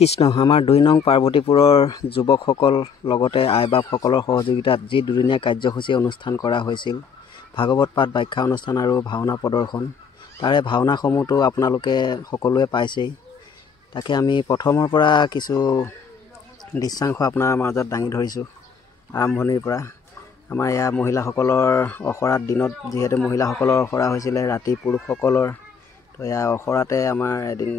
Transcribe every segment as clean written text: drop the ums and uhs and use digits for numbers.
কৃষ্ণ আমাৰ ২ নং পাৰ্বতীপুৰৰ যুৱকসকল লগতে আইবাপসকলৰ সহযোগিতাত যি দুদিনীয়া কাৰ্যসূচী অনুষ্ঠান কৰা হৈছিল ভাগৱত পাঠ ব্যাখ্যা অনুষ্ঠান আৰু ভাওনা প্ৰদৰ্শন তাৰে ভাওনাসমূহটো আপোনালোকে সকলোৱে পাইছেই তাকে আমি প্ৰথমৰ পৰা কিছু দৃশ্যাংশ আপোনাৰ মাজত দাঙি ধৰিছোঁ আৰম্ভণিৰ পৰা আমাৰ ইয়া মহিলাসকলৰ অখৰাত দিনত যিহেতু মহিলাসকলৰ অখৰা হৈছিল ৰাতি পুৰুষসকলৰ তো ইয়া অখৰাতে আমাৰ এদিন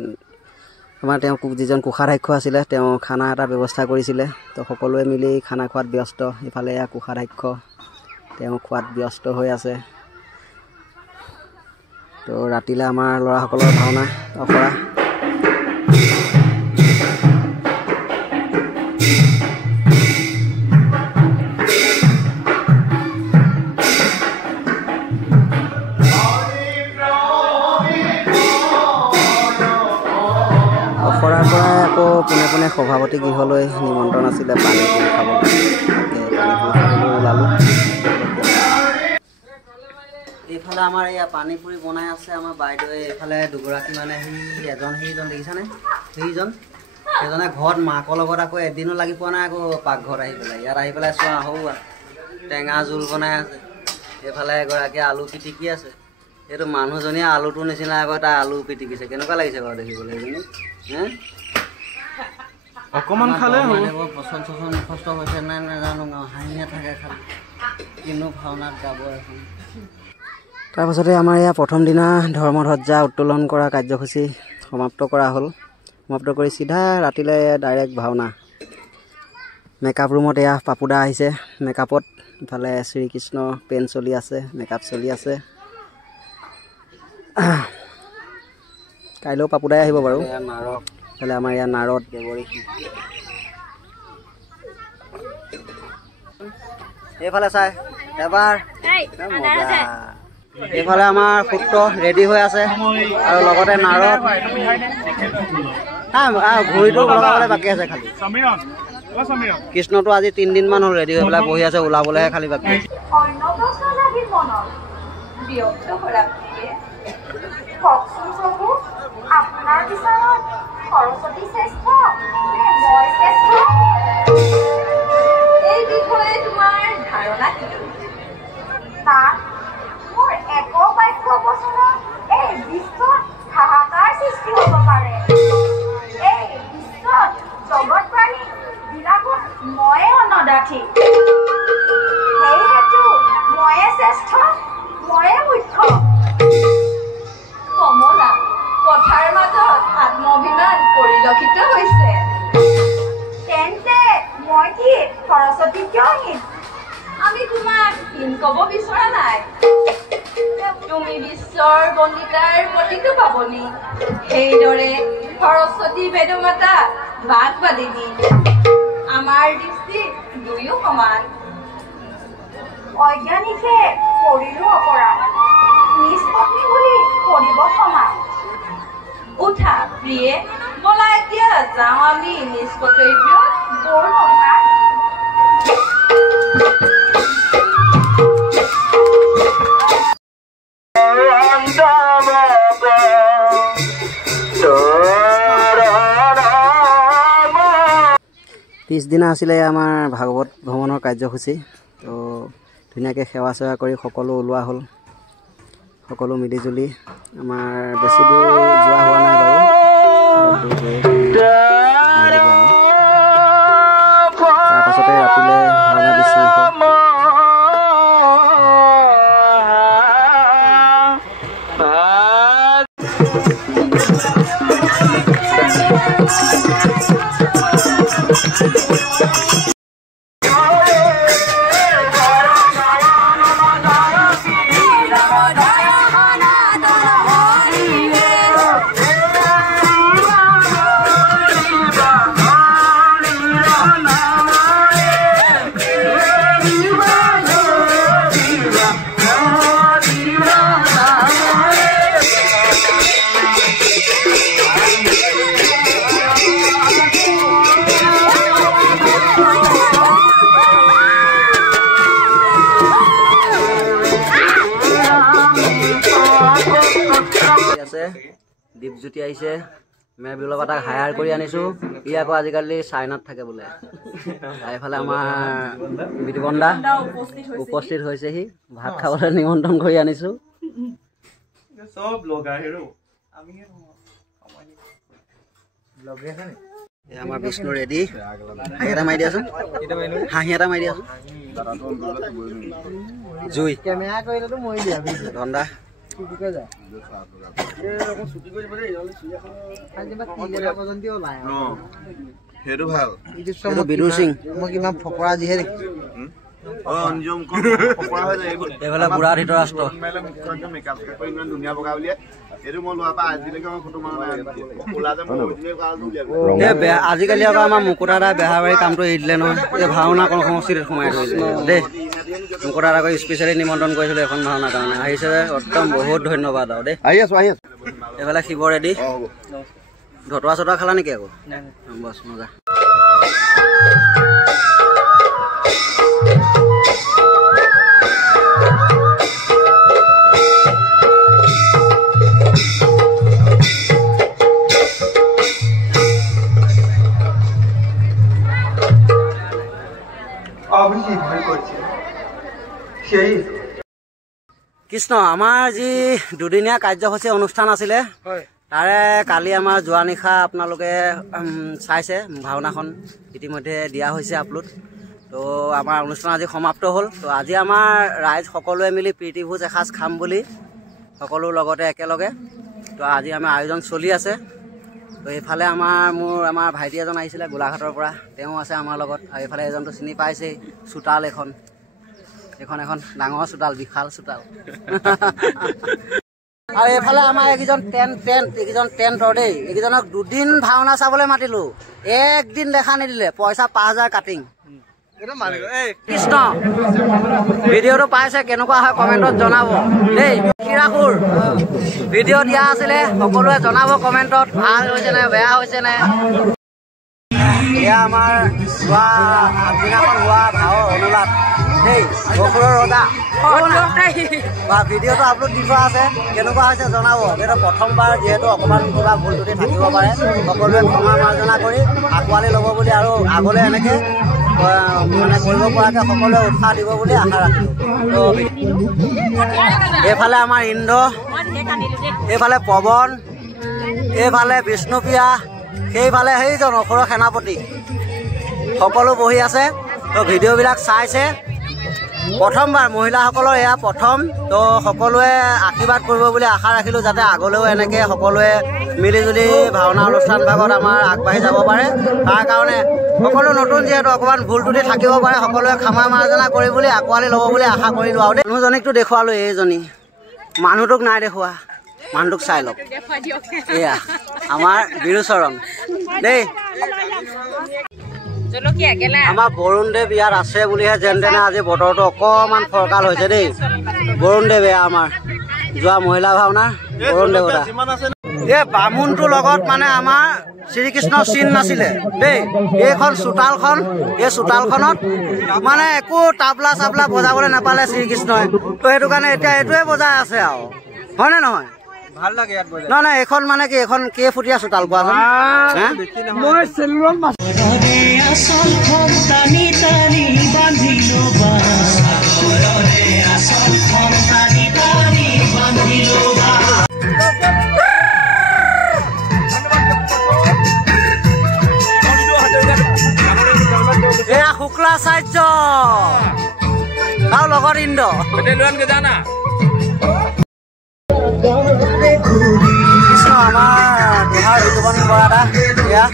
আমাৰ তেওঁ যিজন কোষাধ্যক্ষ আছিল তেওঁ খানা এটা ব্যৱস্থা কৰিছিল তো সকলোৱে মিলি খানা খোৱাত ব্যস্ত ইফালে ইয়া কোষাধ্যক্ষ তেওঁ খোৱাত ব্যস্ত হৈ আছে তো ৰাতিলে আমাৰ ল'ৰাসকলৰ ভাওনা অখৰা অখৰাৰ পৰা আকৌ পোনে পোনে সভাপতি গৃহলৈ নিমন্ত্ৰণ আছিলে পানীপুৰি খাবলৈ ওলালোঁ এইফালে আমাৰ এয়া পানীপুৰি বনাই আছে আমাৰ বাইদেৱে এইফালে দুগৰাকী মানে সেইজন দেখিছানে সেইজনে ঘৰত মাকৰ লগত আকৌ এদিনো লাগি পোৱা নাই আকৌ পাকঘৰত আহি পেলাই ইয়াত আহি পেলাই চোৱা আহো টেঙা জোল বনাই আছে এইফালে এগৰাকীয়ে আলু পিটিকি আছে এইটো মানুহজনীয়ে আলুটোৰ নিচিনা আকৌ এটা আলু পিটিকিছে কেনেকুৱা লাগিছে বাৰু দেখিবলৈ এইজনী অকমান খালে পচন্দ মুখস্থ হৈছে নাই নাজানো হাঁহিয়ে থাকে খালি কিনো ভাওনাত গাব এখন তাৰপাছতে আমাৰ ইয়াৰ প্ৰথম দিনা ধৰ্মধ্বজা উত্তোলন কৰা কাৰ্যসূচী সমাপ্ত কৰা হ'ল সমাপ্ত কৰি চিধা ৰাতিলৈ ডাইৰেক্ট ভাওনা মেকআপ ৰুমত এয়া পাপুদা আহিছে মেকআপত ইফালে শ্ৰীকৃষ্ণ পেন চলি আছে মেকআপ চলি আছে কাইলৈও পাপুদাই আহিব বাৰু ইফালে আমাৰ ইয়াৰ নাৰদ দেৱৰীষি এইফালে চাই এবাৰ এইফালে আমাৰ সূত্ৰ ৰেডি হৈ আছে আৰু লগতে নাৰদ ঘড়ীটো লগাবলৈ বাকী আছে খালি কৃষ্ণটো আজি 3 দিনমান হ'ল ৰেডি হৈ পেলাই বহি আছে ওলাবলৈহে খালি বাকী আছে আপোনাৰ বিচাৰত সৰস্বতী শ্ৰেষ্ঠ নে মই শ্ৰেষ্ঠ এই বিষয়ে তোমাৰ ধাৰণা কি তাত মোৰ এক বাক্য বচনত এই বিশ্বত হাহাকাৰ সৃষ্টি হ'ব পাৰে এই বিশ্বত জগত প্ৰাণী বিলাকৰ ময়ে অনদাথি সেইহেতু ময়ে শ্ৰেষ্ঠ ময়ে মুখ্য কমলা কথাৰ মাজত আত্মঅভিমান পৰিলক্ষিত হৈছে তেন্তে মই কি সৰস্বতী কিয়হীন আমি তোমাক হীন ক'ব বিচৰা নাই তুমি বিশ্বৰ বন্দিতাৰ প্ৰতিটো পাবনি সেইদৰে সৰস্বতী বেদমাতা বাগবাদিনী আমাৰ দৃষ্টিত দুয়ো সমান অজ্ঞানীকে কৰিলো অপৰাধ নিষ্পত্তি বুলি কৰিব ক্ষমা উঠা প্ৰিয়ে বলা এতিয়া যাওঁ আমি নিজ কৰ্তব্যত বৰ কথা পিছদিনা আছিলে আমাৰ ভাগৱত ভ্ৰমণৰ কাৰ্যসূচী তো ধুনীয়াকৈ সেৱা চেৱা কৰি সকলো ওলোৱা হ'ল সকলো মিলিজুলি আমাৰ বেছি দূৰ যোৱা হোৱা নাই বাৰু তাৰপাছতে ৰাতিলৈ ভাওনা দৃশ্যাংশ দীপজ্যোতি আহিছে মেবিলৰ পৰা তাক হায়াৰ কৰি আনিছোঁ ই আকৌ আজিকালি চাইনাত থাকে বোলে। এইফালে আমাৰ বিতুপন দা উপস্থিত হৈছেহি। ভাত খাবলৈ নিমন্ত্ৰণ কৰি আনিছো। সব ব্লগাৰ হেৰো আমি আমাৰ বিষ্ণু ৰেডি। হাঁহি এটা মাৰি দিয়াচোন, হাঁহি এটা মাৰি দিয়াচোন। জুই কেমেৰা কৰিলেতো মৰি দিয়া ধন্দা সেইটো ভাল বিদুৰ সিং মই কিমান ফকৰা যিহে দেখিছো এইফালে বুঢ়া ধৃতৰাষ্ট্ৰ ধুনীয়া পকা বুলিয়ে এইটো মই লোৱাৰ পৰা আজিলৈকে মই ফটো মাৰা নাই। আজিকালি আকৌ আমাৰ মুকুতা দাই বেহাবাৰী কামটো এৰি দিলে নহয়। এই ভাওনা কোনো সংস্কৃতিত সোমাই ধৰিলে দেই। মুকুতা দাক স্পেচিয়েলি নিমন্ত্ৰণ কৰিছিলো এখন ভাওনাৰ কাৰণে। আহিছে একদম বহুত ধন্যবাদ আৰু দেই। আহি আছো এইফালে শিৱ ৰেডি। ধতুৱা চতুৱা খালা নেকি আকৌ? বছ মজা। কৃষ্ণ আমাৰ যি দুদিনীয়া কাৰ্যসূচী অনুষ্ঠান আছিলে তাৰে কালি আমাৰ যোৱা নিশা আপোনালোকে চাইছে ভাওনাখন ইতিমধ্যে দিয়া হৈছে আপলোড। তো আমাৰ অনুষ্ঠান আজি সমাপ্ত হ'ল। তো আজি আমাৰ ৰাইজ সকলোৱে মিলি প্ৰীতিভোজ এসাঁজ খাম বুলি সকলো লগতে একেলগে। তো আজি আমাৰ আয়োজন চলি আছে। তো এইফালে আমাৰ ভাইটি এজন আহিছিলে গোলাঘাটৰ পৰা, তেওঁ আছে আমাৰ লগত। আৰু এইফালে এজনটো চিনি পাইছেই, চোতাল এখন ডাঙৰ চোতাল, বিশাল চোতাল। আৰু এইফালে আমাৰ এইকেইজন টেণ্টৰ দেই। এইকেইজনক দুদিন ভাওনা চাবলৈ মাতিলো, একদিন দেখা নিদিলে, পইচা 5,000 কাটিং। কৃষ্ণ ভিডিঅ'টো পাইছে, কেনেকুৱা হয় কমেণ্টত জনাব দেই। কিৰাকুৰ ভিডিঅ' দিয়া আছিলে, সকলোৱে জনাব কমেণ্টত ভাল হৈছে নে বেয়া হৈছে নে। এয়া আমাৰ যোৱা আগদিনাখন হোৱা ভাওৰ অনুলাপ দেই, বসুৰৰ ৰজা। ভিডিঅ'টো আপলোড দি থোৱা আছে, কেনেকুৱা হৈছে জনাব। যিহেতু প্ৰথমবাৰ যিহেতু অকণমান কিবা ভুল ত্ৰুটি থাকিব পাৰে, সকলোৱে ক্ষমা মাৰ্জনা কৰি আঁকোৱালি ল'ব বুলি আৰু আগলৈ এনেকৈ মানে কৰিব পৰাকৈ সকলোৱে উৎসাহ দিব বুলি আশা ৰাখিলোঁ। এইফালে আমাৰ ইন্দ্ৰ, এইফালে পৱন, এইফালে বিষ্ণুপ্ৰিয়া, সেইফালে সেইজন অসুৰৰ সেনাপতি, সকলো বহি আছে। তো ভিডিঅ'বিলাক চাইছে। প্ৰথমবাৰ মহিলাসকলৰ এয়া প্ৰথম। তো সকলোৱে আশীৰ্বাদ কৰিব বুলি আশা ৰাখিলোঁ, যাতে আগলৈও এনেকৈ সকলোৱে মিলিজুলি ভাওনা অনুষ্ঠান ভাগত আমাৰ আগবাঢ়ি যাব পাৰে। তাৰ কাৰণে সকলো নতুন যিহেতু অকণমান ভুল ত্ৰুটি থাকিব পাৰে, সকলোৱে ক্ষমা মাৰ্জনা কৰি বুলি আঁকোৱালি ল'ব বুলি আশা কৰিলোঁ। আৰু মানুহজনীকতো দেখুৱালোঁ, এইজনী মানুহটোক নাই দেখুওৱা, মানুহটোক চাই লওক। এয়া আমাৰ বিৰুচৰণ দেই। আমাৰ বৰুণদেৱ ইয়াত আছে বুলিহে যেন তেনে আজি বতৰটো অকণমান ফৰকাল হৈছে দেই। বৰুণদেৱ এয়া আমাৰ যোৱা মহিলা ভাওনাৰ বৰুণদেৱ দা। এই বামুণটোৰ লগত মানে আমাৰ শ্ৰীকৃষ্ণৰ চিন নাছিলে দেই। এইখন চোতালখন, এই চোতালখনত মানে একো তাবলা চাবলা বজাবলৈ নাপালে শ্ৰীকৃষ্ণই। তো সেইটো কাৰণে এতিয়া এইটোৱে বজাই আছে আৰু, হয়নে নহয়? ভাল লাগে ইয়াত বজাই। নহয় এইখন মানে কি, এইখন কেইফুটীয়া চোতাল কোৱাচোন? এয়া শুক্লাচাৰ্য আৰু লগত ইন্দ্ৰ। কৃষ্ণ আমাৰ বিহাৰ বিতুপন বৰা দা। এয়া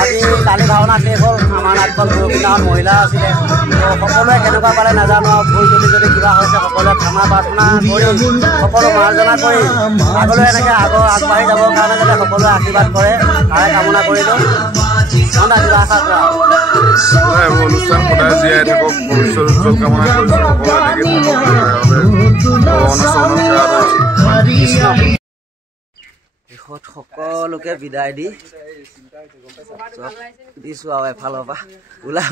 আজি কালি ভাওনা শেষ হ'ল। আমাৰ নাটখন পৰহিদিনাখন মহিলা আছিলে। সকলোৱে কেনেকুৱা পালে নাজানো আৰু ভুল যদি কিবা হৈছে সকলোৱে ক্ষমা প্ৰাৰ্থনা কৰি সকলো মাৰ্জনা কৰি আগলৈ এনেকৈ আগবাঢ়ি যাবৰ কাৰণে যাতে সকলোৱে আশীৰ্বাদ কৰে তাৰে কামনা কৰিলোঁ। কিবা আশা কৰা অনুষ্ঠান সদায় জীয়াই থাকক, ভৱিষ্যত উজ্জ্বল কামনা শেষত সকলোকে বিদায় দি দিছো আৰু এফালৰ পৰা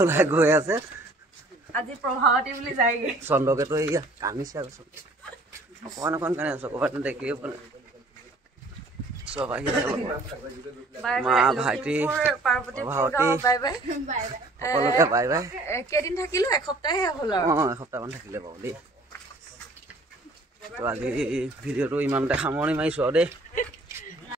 ওলাই গৈ আছে। চন্দ্ৰকেতো এয়া কান্দিছে আকৌ অকণমান কান্দি চকুপাত দেখিয়ে পোৱা নাই। চব আহি আছে বাই মা বাই ভাইটি পাৰ্বতীপুৰ ভাইটি গাঁও বাই বাই সকলোকে বাই বাই কেইদিন থাকিলো এসপ্তাহে হ'ল আৰু এসপ্তাহমান থাকিলে বাৰু দেই তো আজি ভিডিঅ'টো ইমানতে সামৰণি মাৰিছোঁ আৰু দেই